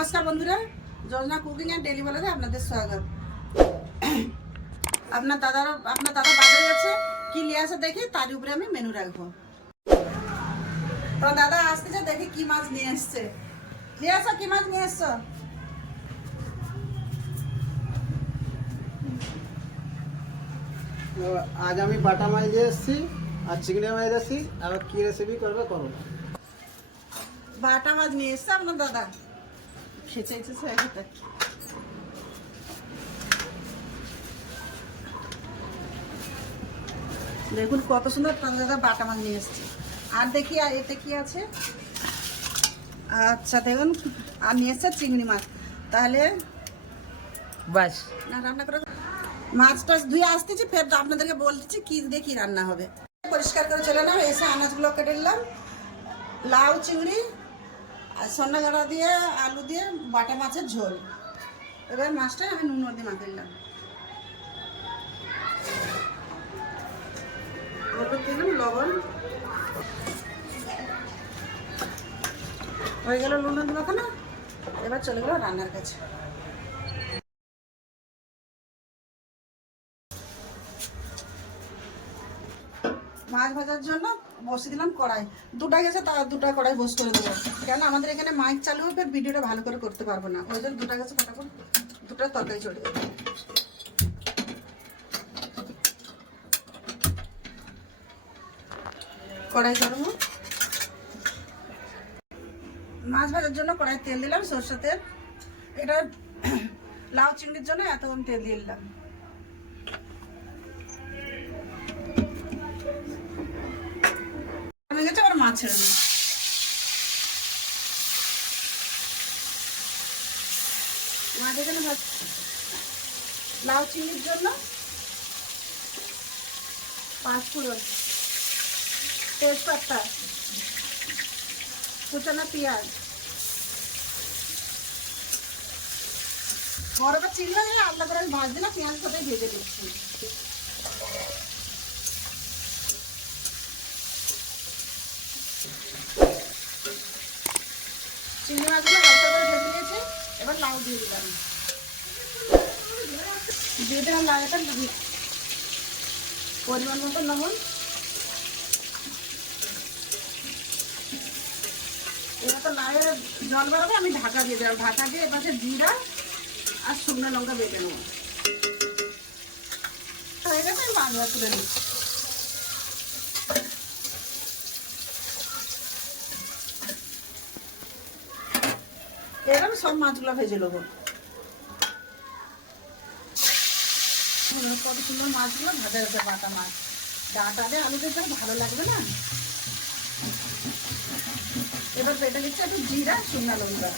নমস্কার বন্ধুরা যোজনা cooking and daily বলে আপনাদের স্বাগত। আপনার দাদার আপনার দাদা বাজারে গেছে কি নিয়ে আসে দেখি তার উপরে আমি মেনু রাখব। তো দাদা আসতেছে দেখি কি মাছ নিয়ে এসছে। নিয়ে আসো কি মাছ নিয়ে এসছো? তো আজ আমি বাটা মাছ দিয়ে এসেছি আর চিংড়ি মাছ দিয়ে এসেছি আর কি রেসিপি করবে করো। বাটা মাছ নিয়ে এসছে আপনার দাদা? খেচেছে সেটা দেখুন কত সুন্দর দাদা বাটা মাছ নিয়ে এসছে। আর দেখি আর এতে কি আছে? আচ্ছা দেখুন আর নিয়ে এসছে চিংড়ি মাছ। তাহলে বাস। না রান্না করে মাছ টাছ ধুয়ে আসতেছি ফের আপনাদেরকে বলতেছি কি দিয়ে কি রান্না হবে। পরিষ্কার করে চলে নাম এসে আনাজগুলো কেটে নিলাম। লাউ চিংড়ি আর সন্নাগাড়া দিয়ে, আলু দিয়ে, বাটা মাছের ঝোল। এবার মাছটা আমি নুন দিয়ে হলুদ দিলাম লবণ। হয়ে গেল হলুদ মাখানো। এবার চলে গেল রান্নার কাছে মাছ ভাজার জন্য বসে দিলাম কড়াই। দুটা গেছে, তা দুটা কড়াই বস করে দেবো। কেন? আমাদের এখানে মাইক চালু হবে, ভিডিওটা ভালো করে করতে পারব না। ওই জন্য দুটা গেছে ফটাফট, দুটা তরকারি চলে যাবে। কড়াই গরম মাছ ভাজার জন্য কড়াই তেল দিলাম সরষে তেল। এটা লাউ চিংড়ির জন্য এত তেল দিয়ে দিলাম। মাছ লাউ চিংড়ির জন্য পাঁচ ফুলন তেজপাতা, কুচানো পেঁয়াজ বড়টা চিংড়ি আলাদা করে আমি ভাজছি না, পেঁয়াজ সাথে ভেজে দিচ্ছি চিংড়ি মাছগুলো হালকা করে ভেজে নিয়েছি এবার লাউ দিয়ে দিলাম। দিয়ে পরিমাণ মতো লবণ এবার তো লাউয়ের জল বেরোবে আমি ঢাকা দিয়ে দিলাম ঢাকা দিয়ে এবার জিরা আর শুকনো লঙ্কা বেটে নেব হয়ে গেছে আমি মাছ তুলে নিচ্ছি সব মাছগুলো ভেজে নেব। কত সুন্দর মাছগুলো, ভাজা গেছে বাটা মাছ। ডাটা দিয়ে আলু দিয়ে ভালো লাগবে না? এবার বেটে দিচ্ছে একটু জিরা, শুকনা লঙ্কা।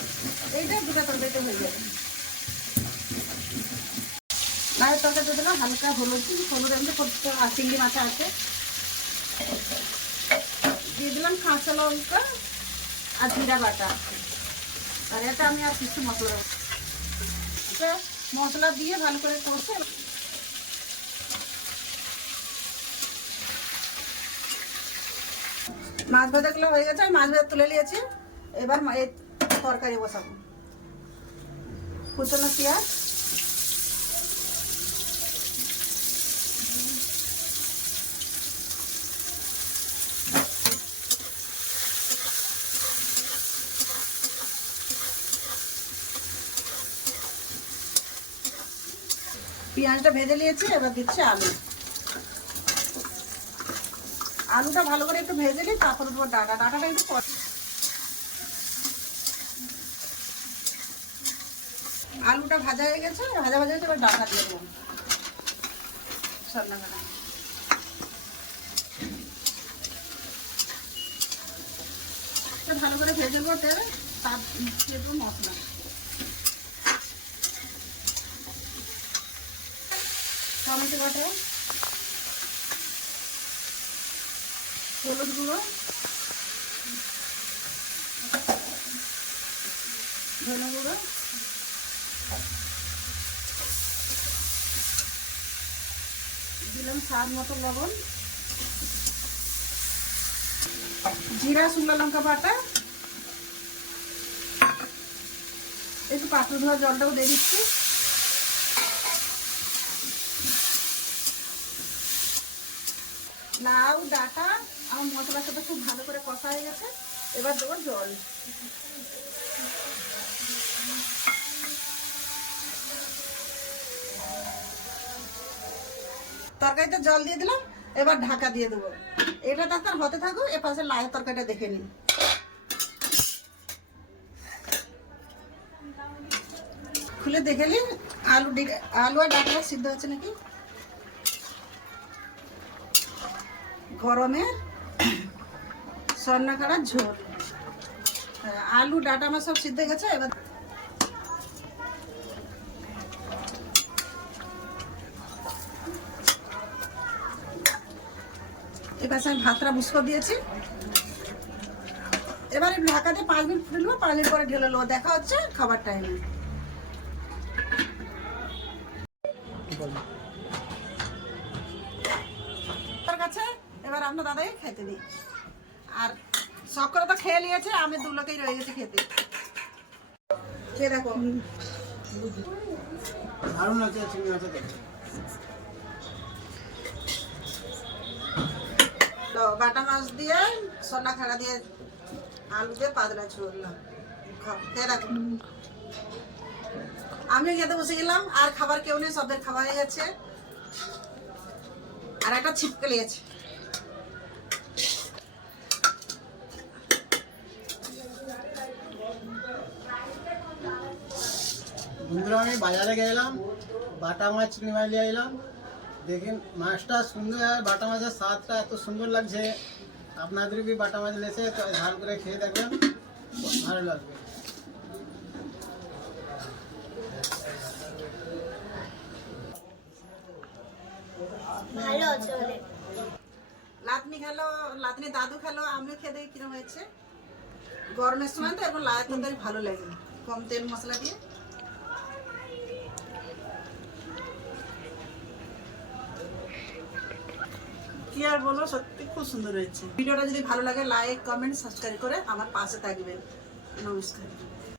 এইটা দুটো তরকারিতে হয়ে যাবে। মায়ের তরকারি দিয়ে দিলাম হালকা হলুদ হলুদ এমনি চিংড়ি মাছ আছে। দিয়ে দিলাম কাঁচা লঙ্কা আর জিরা বাটা। আর এটা আমি আর কিছু মশলা মশলা দিয়ে ভালো করে কষে মাছ ভাজাগুলো হয়ে গেছে, আমি মাছ ভাজা তুলে নিয়েছি। এবার তরকারি বসাবো। কুচনো পেঁয়াজ পেঁয়াজটা ভেজে নিয়েছি, এবার দিচ্ছি আলু। আলুটা ভালো করে একটু ভেজে নিই তারপর উপর ডাটা, ডাটাটা একটু আলুটা ভাজা হয়ে গেছে, ভাজা ভাজা হয়েছে, এবার ডাটা দিয়ে দেবো। ভালো করে ভেজে নেব তেলে তার মশলা। টমেটো বাটা, হলুদ গুঁড়ো, ধনে গুঁড়ো, দিলাম স্বাদ মতো লবণ, জিরা, শুকনো লঙ্কা বাটা, একটু পাত্র ধোয়া জলটাও দিয়ে দিচ্ছি। লাউ, ডাটা, আমার মশলার সাথে খুব ভালো করে কষা হয়ে গেছে। এবার দেবো জল। তরকারিতে জল দিয়ে দিলাম, এবার ঢাকা দিয়ে দেবো। এটা ডাক্তার হতে থাকুক, এ পাশে লাউয়ের তরকারিটা দেখে নিন। খুলে দেখে নিন, আলু আলু আর ডাটা সিদ্ধ হচ্ছে নাকি? গরমে স্বর্ণাকাড়া ঝোল। আলু, ডাটা আমার সব সিদ্ধ গেছে এবার এবার আমি ভাতটা বুসকো দিয়েছি। এবার একটু ঢাকা দিয়ে পাঁচ মিনিট ফুটে নেব পাঁচ মিনিট পরে ঢেলে নেব। দেখা হচ্ছে খাবার টাইমে আপনার দাদাকে খেতে দিই। আর সকলে তো খেয়ে নিয়েছে আমি দু লোকেই রয়ে গেছে খেতে। খেয়ে দেখো। দারুণ আছে চিংড়ি মাছের তো বাটা মাছ দিয়ে সোনা খাড়া দিয়ে আলু দিয়ে পাতলা ছড়লাম আমি খেতে বসে গেলাম আর খাবার কেউ নেই সবের খাবার হয়ে গেছে আর একটা ছিপকে লেগেছে। বন্ধুরা আমি বাজারে গেলাম বাটা মাছ চিংড়ি মাছ নিয়ে এলাম। দেখেন মাছটা সুন্দর আর বাটা মাছের স্বাদটা এত সুন্দর লাগছে। আপনাদের কি বাটা মাছ লেছে তো ঝাল করে খেয়ে দেখবেন? ভালো লাগবে। ভালো লাতনি খেলো লাতনি দাদু খেলো আমিও খেয়ে দেখি কিরম হয়েছে। গরমের সময় তো এখন তরকারি ভালো লাগে কম তেল মশলা দিয়ে। কি আর বলো সত্যি খুব সুন্দর হয়েছে। ভিডিওটা যদি ভালো লাগে লাইক কমেন্ট সাবস্ক্রাইব করে আমার পাশে থাকবেন। নমস্কার।